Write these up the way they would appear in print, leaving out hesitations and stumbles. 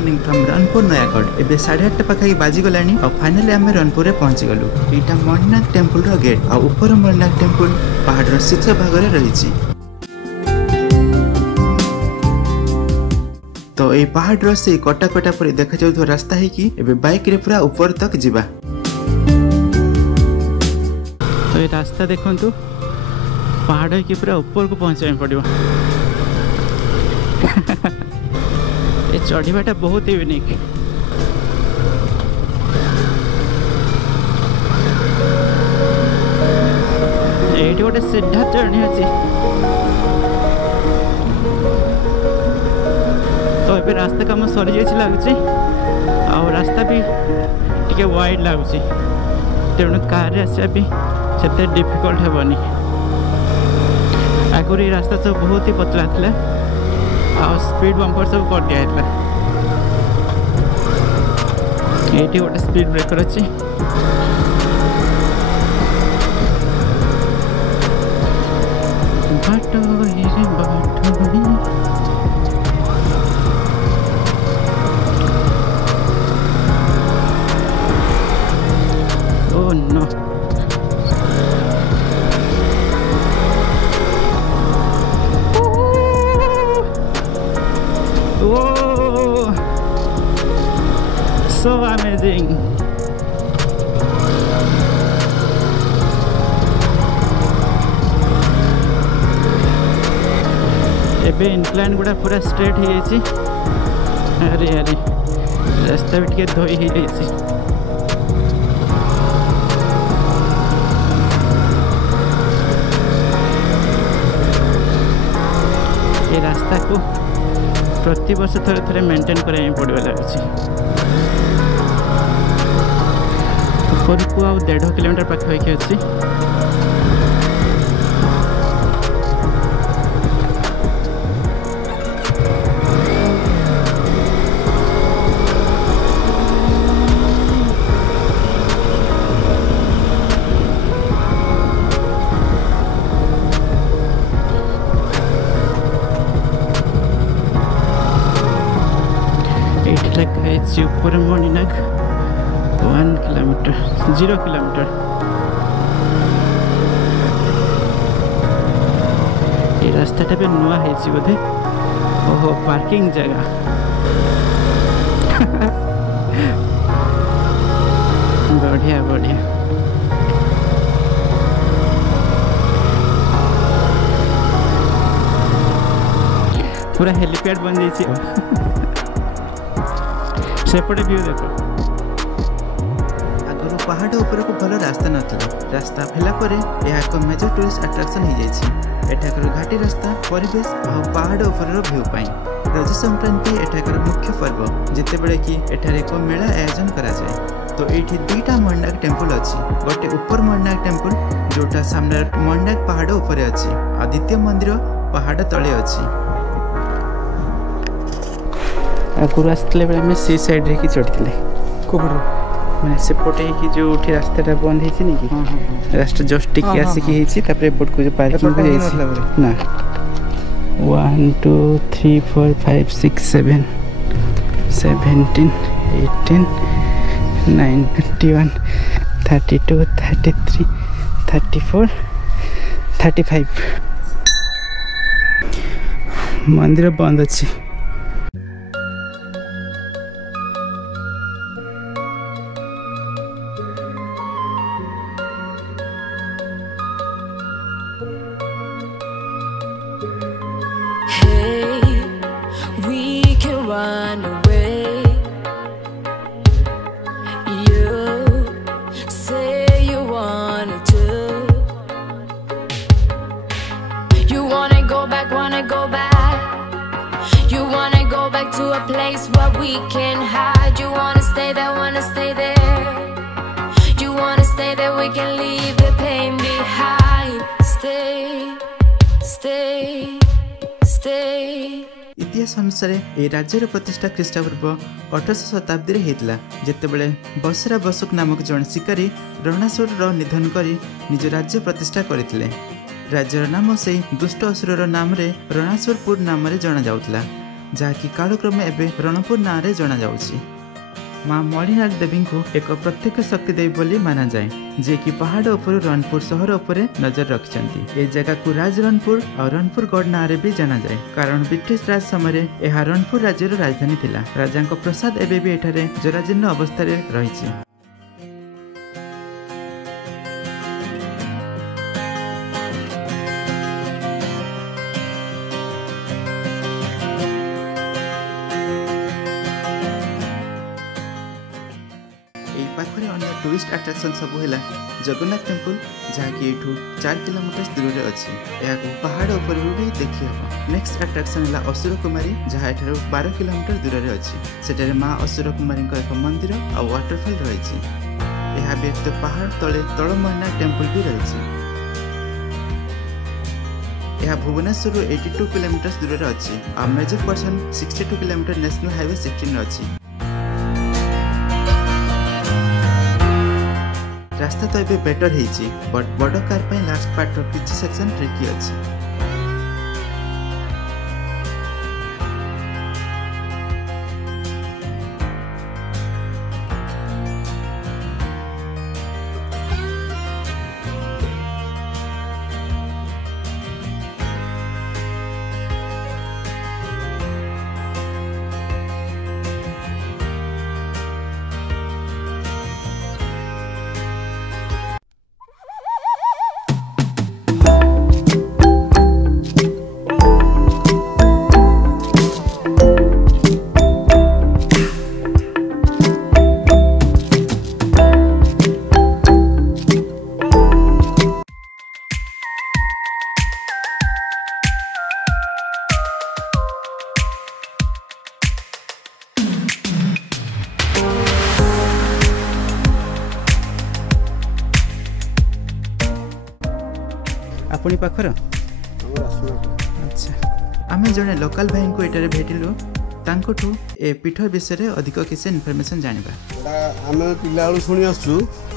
Morning from Ranpur Nayagarh. एबे 8:30 पाखाई बाजिगला और finally आम रनपुर में पहुंची गलु। यहाँ मणिनाग टेम्पल गेट आ ऊपर मणिनाग टेम्पल पहाड़ शीर्ष भाग में रही। तो ये पहाड़ से कटाकटा पर देखा जाऊ रास्ता है कि एबे बाइक रे पूरा ऊपर तक जीवा। तो ये रास्ता देखंतु पहाड़ की पूरा ऊपर को पहुंचा पड़ो। ये चढ़ाटा बहुत यूनिक। ये गोटे सीधा चढ़ी अच्छी। तो ये रास्ता कम सरी जाइए लगुच आ रास्ता भी टिके वाइड लगुच तेणु कार आसा भी से डिफिकल्ट हेबनी। आगुरी रास्ता सब बहुत ही पतला था आ स्पीड बम्पर सब कर दिया। ये गोटे स्पीड ब्रेकर अच्छी। Oh no so amazing. एबे इनक्लाइन गुड़ा पूरा स्ट्रेट हो जाइए। अरे अरे रास्ता भी टे धोई हो जाइए। ये रास्ता को प्रति वर्ष थोड़े थोड़े मेंटेन कराया पड़वा लगे। ऊपर को आ 1.5 किलोमीटर पाखापाखि अच्छी। ऊपर मणिनाग 1 किलोमीटर 0 किलोमीटर। ये रास्ता भी नुआ है बोधे। ओहो पार्किंग जगह। बढ़िया बढ़िया। पूरा हेलीपैड बन जाइए। सेपटे व्यू देखो। आगुरी पहाड़ ऊपर को भल रास्ता नथिला। रास्ता फेला परे यह एक मेजर टूरिस्ट अट्रैक्शन हो जाइए। एठाकर घाटी रास्ता परिवेश और पहाड़ ऊपर व्यू पाई। रज संक्रांति एठाकर मुख्य पर्व जितेबले कि एठार एक मेला आयोजन करा जाए। तो ये 2टा मणिनाग टेम्पल अच्छी। गोटे ऊपर मणिनाग टेम्पल जोटा सामने मणिनाग पहाड़ ऊपर अच्छी और द्वितीय मंदिर पहाड़ तले अच्छी। आगुरी आसते बेले आम सी साइड रे चढ़ी मैंने सेपटे जो रास्ता बंद है कि रास्ता जस्ट टिके आसिक एपट को जो पार्किंग ना 1 2 3 4 5 6 7 17 18 91 32 33 34 35 मंदिर बंद अच्छी। Run away. You say you wanted to. You wanna go back, You wanna go back to a place where we can hide. You wanna stay there. You wanna stay there, we can leave the pain behind. Stay. इतिहास अनुसार ये राज्यर प्रतिष्ठा ख्रीष्टापूर्व 1800 शताब्दी में होता जितेबले बसरा बसुक नामक जन शिकारी रणासुर निधन कर निज राज्य प्रतिष्ठा करते। राज्यर नाम से दुष्ट असुर नाम रे रणासुरपुर नाम जना जाउतला जहाँकि कालक्रमे एबे रणपुर नाँ रे जना जाउछि। माँ मणिनाग देवी को एक प्रत्यक्ष शक्ति देवी बोली माना जाए, जे कि पहाड़ उपर रणपुर सहर उपरे नजर रखिछंती। ए जगह को राज रणपुर और रणपुर गढ़ नाँ रे भी जाना जाए, कारण ब्रिटिश राज समय यह रणपुर राज्यर राजधानी थिला। राजा प्रसाद एबे भी एठारे जराजीर्ण अवस्था रे रहिछि। पाखरे अन्य टूरिस्ट अट्राक्शन सब है जगन्नाथ टेम्पल, जहाँकि एठू 4 किलोमीटर दूर में अच्छी। यह पहाड़ ऊपर भी देखी हम। नेक्स्ट अट्राक्शन है असुर कुमारी, जहाँ एठार 12 किलोमीटर दूर में अच्छी। सेठारे माँ असुर कुमारी एक मंदिर और वाटरफॉल रही। यह व्यक्त पहाड़ तले तलमयना टेम्पल भी रही। यह भुवनेश्वर 82 किलोमीटर दूर में अच्छी और major portion 62 kilometre national highway 16 अच्छी। रास्ता तो एबे बेटर होइछि, बट बड़ कार पे लास्ट पार्ट रो किछि सेक्शन ट्रिकी अछि। अपनी पाखर अच्छा, आम जड़े लोकल भाई को एटारे भेटिलु, तांकोठू ए पीठ विषय अधिक किसी इनफॉरमेशन जानिबा। आम पिला बेलू शुणी आसु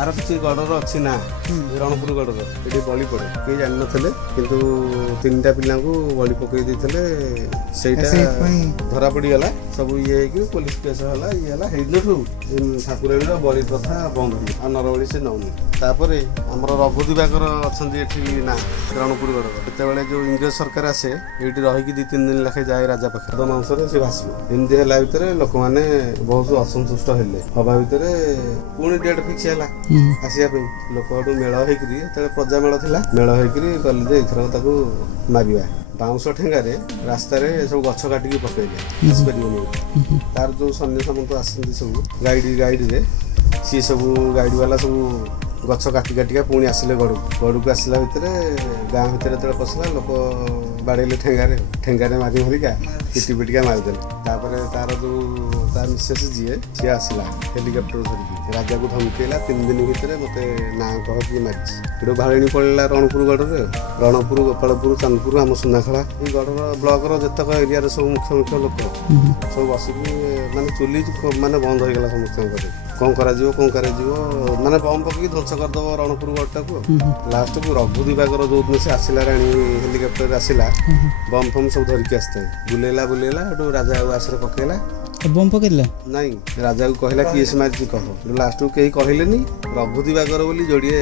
आर किसी गड़र अच्छी ना रणपुर गड़र ये बलि पड़े कई जान नथिले, किंतु 3टा पिला को बलि पकई देथिले। सेटा धरा पड़ी गला सब ये कि पुलिस केस हला ये हला हेदठू ठाकुराणीर बलि प्रथा बंद हो आ नरबली से नौनी। तापरे हमर रघु दिवाकर अछंती एठी ना रणपुर गड़र जेतेबेले जो इंग्रेज सरकार आसे एठी रही कि 2-3 दिन लखे जाए राजा पाखे मांसरे से भासियो। एमदी हला भितरे लोक माने बहुत असंतुष्ट हेले। हवा भितरे पुणी डेट फिक्स हला आसिया पे लोक मेल होकरी प्रजा मेल थिला मेल होकरी कहले जे एथर ताको मारिबा। बाउंस ठेंगारे रास्ता रे सब गछ काटिकी पकैले आसपरिबनी। तार जो सन्नी समंत आसंती सब गाइड रे सी सब गाइड वाला सब गछ काटी काटिका पुणी आसिले गड़ू को आसला भितर गाँ भितर जो पसला लोक बाड़े ठेंगारे मारी मारिका पिटी पिटिका मारिदेले। तापर तार जो तार मिसेस जी सी आसला हेलिकप्टर धरिकी राजा को धमकेला 3 दिन भितर मत ना कह कि मारी भाड़ी पड़ा रणपुर गड़े रणपुर गोपालपुर चांदपुर आम सुनाखला ये गड़र ब्लॉक जितक एरिया सब मुख्य लोक सब बसिकी माने चुली माने बंद हो गला समस्त कौन कर माने बम पकई ध्वंस करदेव रणपुर गढ़टा को। लास्ट को रघु दिवाकर जो दिन से आसला राणी हेलिकप्टर आसला बम फम सब धरिकी आसता बुलेला राजा आसरे पकईला बम पकड़ला नाई राजा को कहला किए से मारी कह लास्ट को कहीं कहलेनी रघु दिवाकर बोली जोड़िए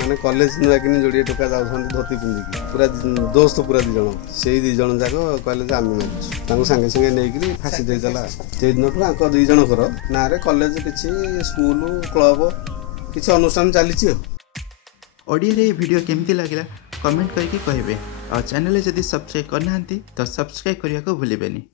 माने कॉलेज नुआकिनी जोड़िए टोका जाउछन धोती पिंधिकी पूरा दोस्त पूरा 2 जण से 2 जण जाक कहले जे आमी मारिछु तांको संगे संगे नेइकरी फांसी दे देला। से दिनठू आंको 2 जनकर ना रे कॉलेज किछि स्कूल क्लब किछि अनुष्ठान चलीछि। ऑडियो रे वीडियो केमती लागिला कमेंट करके कहबे और चैनल जदि सब्सक्राइब करना तो सब्सक्राइब करिया को भूलिबेनी।